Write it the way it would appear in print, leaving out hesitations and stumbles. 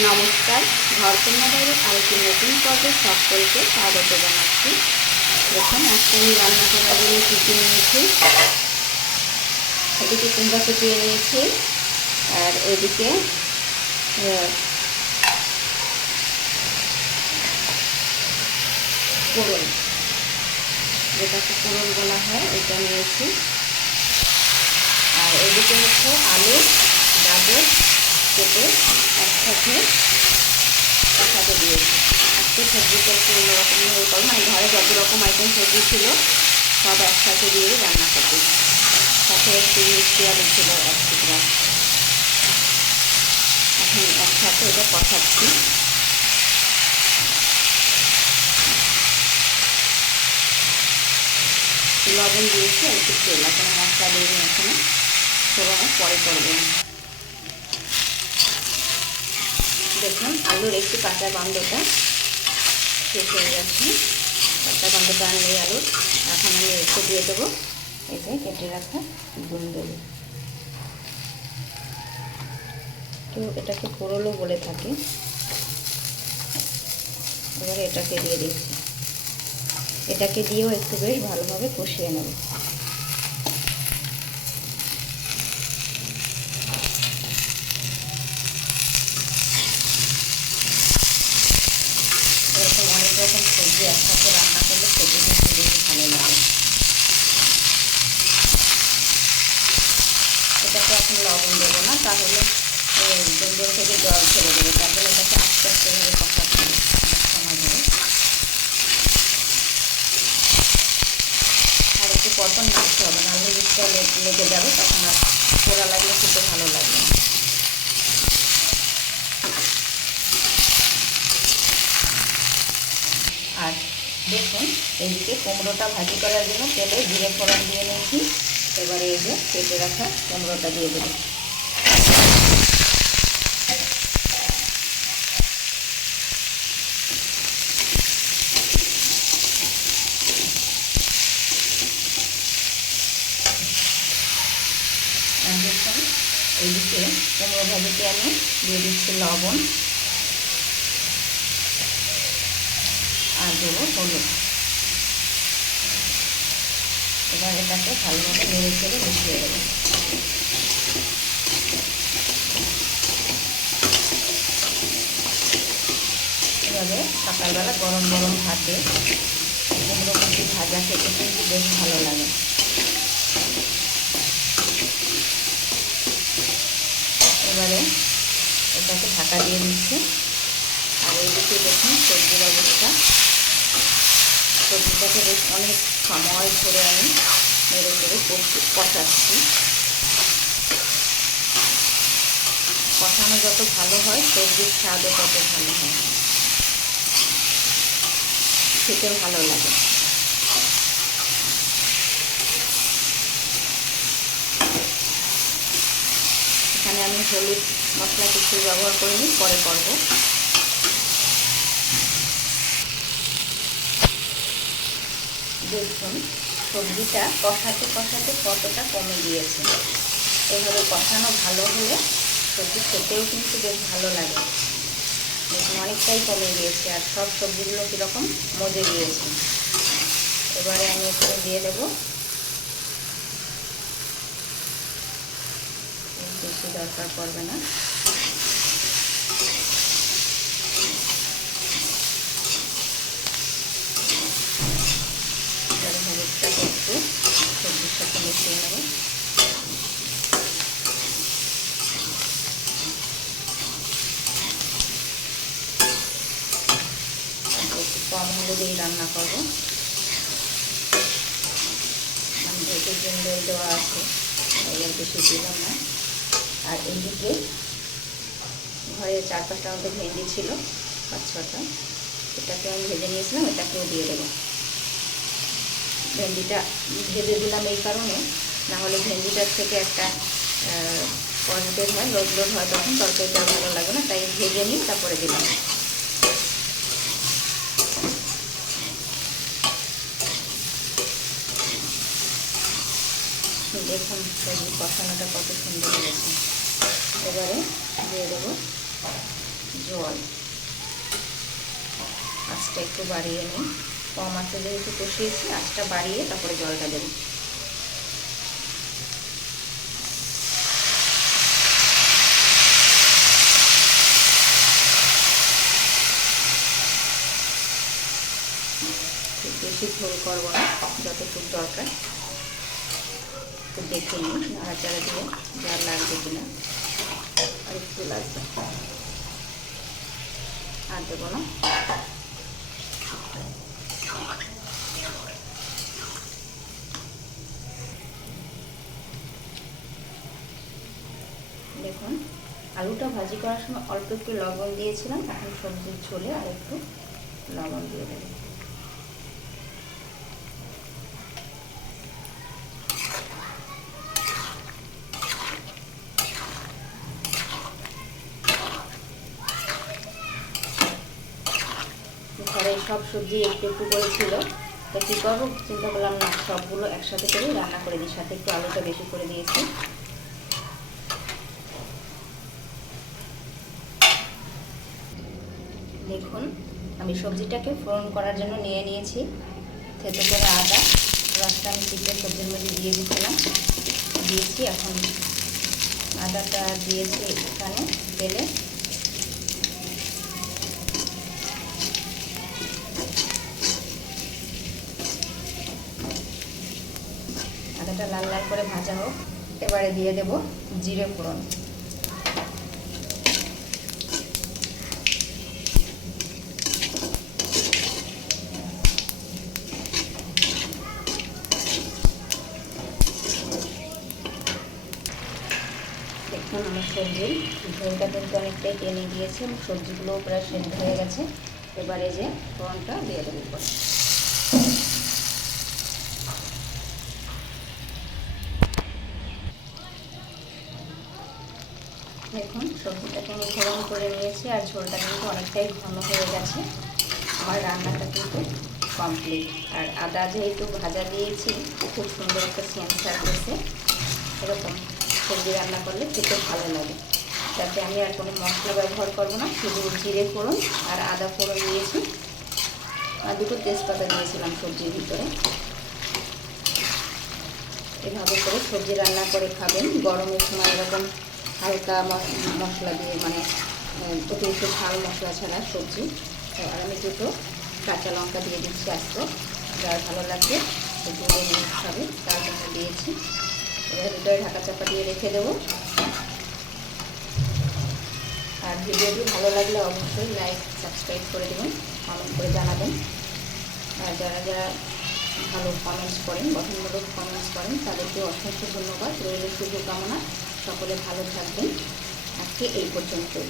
নমস্কার, ঘরকন্যা ডায়েরির আরেকটি নতুন পর্বে সকলকে স্বাগত জানাচ্ছি। দেখুন আজকে আমি রান্না করার জন্য কী কী নিয়েছি। এদিকে কুমড়া কুচিয়ে নিয়েছি, আর এদিকে পোড়ল, যেটাকে পোড়ল বলা হয়, এটা নিয়েছি। আর এদিকে হচ্ছে আলু গাজর কেটে একসাথে কষাতে দিয়েছি। আজকে সবজিটা একটু অন্যরকমভাবে করবো, মানে ঘরে যত রকম আইটেম সবজি ছিল সব একসাথে দিয়েই রান্না করতে। সাথে একটু মিষ্টি আলু ছিল 1 টুকরা। এখন একসাথে এটা কষাচ্ছি। লবণ দিয়েছি আর একটু তেল, এখন মশলা দিয়ে দিই। এখানে ফোড়ন পরে করবেন। দেখুন আলুর একটু কাঁচা গন্ধটা শেষ হয়ে যাচ্ছে, কাঁচা গন্ধটা আনলেই আলুর। এখন আমি একটু দিয়ে দেবো এই যে কেটে রাখা দুন্দুলি। কেউ এটাকে পোড়লও বলে থাকে। এবারে এটাকে দিয়ে দিচ্ছি। এটাকে দিয়েও একটু বেশ ভালোভাবে কষিয়ে নেব। এরকম অনেক রকম সবজি একসাথে রান্না করলে খেতে কিন্তু বেশি ভালো লাগে। এটাকে এখন লবণ দেবো না, তাহলে দুন্দুল থেকে জল ছেড়ে দেবে। তার জন্য এটাকে আস্তে আস্তে ভাবে কষাতে হবে সময় ধরে। আর একটু পটন নাড়তে হবে, নাহলে জিনিসটা লেগে যাবে, তখন আর পোড়া লাগলে খেতে ভালো লাগবে না। আর দেখুন এইদিকে কুমড়োটা ভাজি করার জন্য তেলে জিরে ফোড়ন দিয়ে নিয়েছি। এবারে এই যে কেটে রাখা কুমড়োটা দিয়ে দেবো। আর দেখুন এইদিকে কুমড়ো ভাজিতে আমি দিয়ে দিচ্ছি লবণ আর দেবো হলুদ। এবার এটাকে ভালোভাবে নেড়ে চেড়ে মিশিয়ে দেবো। এভাবে সকালবেলা গরম গরম ভাতে কুমড়ো কুচি ভাজা খেতে কিন্তু বেশ ভালো লাগে। এবারে এটাকে ঢাকা দিয়ে দিচ্ছি। আর এইদিকে দেখুন সবজির অবস্থা। সবজিটাকে বেশ অনেক সময় ধরে আমি নেড়ে চেড়ে কষাচ্ছি। কষানো যত ভালো হয় সবজির স্বাদও তত ভালো হয়, খেতেও ভালো লাগে। এখানে আমি হলুদ মশলা কিছু ব্যবহার করিনি, পরে করব। দেখুন সবজিটা কষাতে কষাতে কতটা কমে গিয়েছে। এভাবে কষানো ভালো হলে সবজি খেতেও কিন্তু বেশ ভালো লাগে। দেখুন অনেকটাই কমে গিয়েছে, আর সব সবজিগুলো কীরকম মজে গিয়েছে। এবারে আমি এখানে দিয়ে দেবো, বেশি দরকার পড়বে না। হলুদটাকে একটু সবজির সাথে মিশিয়ে নেব। একটু কম হলুদেই রান্না করবো, মানে যেহেতু দুন্দুল দেওয়া আছে তাই আর বেশি দিলাম না। আর এইদিকে ঘরে 4-5টার মতো ভেন্ডি ছিল, 5-6টা, এটাকে আমি ভেজে নিয়েছিলাম, এটাকেও দিয়ে দেবো। ভেন্ডিটা ভেজে দিলাম এই কারণে, নাহলে ভেন্ডিটার থেকে একটা পজিটিভ হয়, লোড লোড হয়, তখন তরকারিটা ভালো লাগে না, তাই ভেজে নিই তারপরে দিলাম। দেখুন সবজি কষানোটা কত সুন্দর হয়েছে। এবারে দিয়ে দেবো জল। আঁচটা একটু বাড়িয়ে নিই, কম আঁচে যেহেতু কষিয়েছি, আঁচটা বাড়িয়ে তারপরে জলটা দেব। খুব বেশি ঝোল করবো না, যতটুকু দরকার একটু দেখে নিই নাড়াচাড়া দিয়ে যা লাগবে কিনা। আর একটু লাগবে, আর দেবো না। দেখুন আলুটা ভাজি করার সময় অল্প একটু লবণ দিয়েছিলাম, এখন সবজির ঝোলে আর একটু লবণ দিয়ে দেবো। ঘরে সব সবজি একটু একটু করে ছিল, তো কী করবো চিন্তা করলাম না, সবগুলো একসাথে করে রান্না করে দিই, সাথে একটু আলুটা বেশি করে দিয়েছি। দেখুন আমি সবজিটাকে ফোড়ন করার জন্য নিয়ে নিয়েছি থেতো করে আদা, রসটা আমি চিপে সবজির মধ্যে দিয়ে দিয়েছি। এখন আদাটা দিয়েছি এখানে তেলে, আদাটা লাল লাল করে ভাজা হোক। এবারে দিয়ে দেব জিরে ফোড়ন। দেখুন আমার সবজির ঝোলটা কিন্তু অনেকটাই টেনে গিয়েছে এবং সবজিগুলোও প্রায় সেদ্ধ হয়ে গেছে। এবারে যে ফোড়নটা দিয়ে দেবো পরে। দেখুন সবজিটাকে আমি ফোড়ন করে নিয়েছি আর ঝোলটা কিন্তু অনেকটাই ঘন হয়ে গেছে। আমার রান্নাটা কিন্তু কমপ্লিট। আর আদা যেহেতু ভাজা দিয়েছি, খুব সুন্দর একটা সেন্ট ছাড়তেছে। এরকম সবজি রান্না করলে খেতে ভালো লাগে। তাতে আমি আর কোনো মশলা ব্যবহার করবো না, শুধু জিরে ফোড়ন আর আদা ফোড়ন দিয়েছি, আর দুটো তেজপাতা দিয়েছিলাম সবজির ভিতরে। এভাবে করে সবজি রান্না করে খাবেন গরমের সময়, এরকম হালকা মশলা দিয়ে, মানে অতিরিক্ত ঝাল মশলা ছাড়া সবজি। আর আমি দুটো কাঁচা লঙ্কা দিয়ে দিচ্ছি আস্ত, যার ভালো লাগবে একটু মিনিট খাবে তার জন্য দিয়েছি। এবার ভিতরে ঢাকা চাপা দিয়ে রেখে দেবো। আর ভিডিওটি ভালো লাগলে অবশ্যই লাইক সাবস্ক্রাইব করে দেবেন, কমেন্ট করে জানাবেন। আর যারা যারা ভালো কমেন্টস করেন, গঠনমূলক কমেন্টস করেন, তাদেরকে অসংখ্য ধন্যবাদ রইল। শুভকামনা, সকলে ভালো থাকবেন। আজকে এই পর্যন্তই।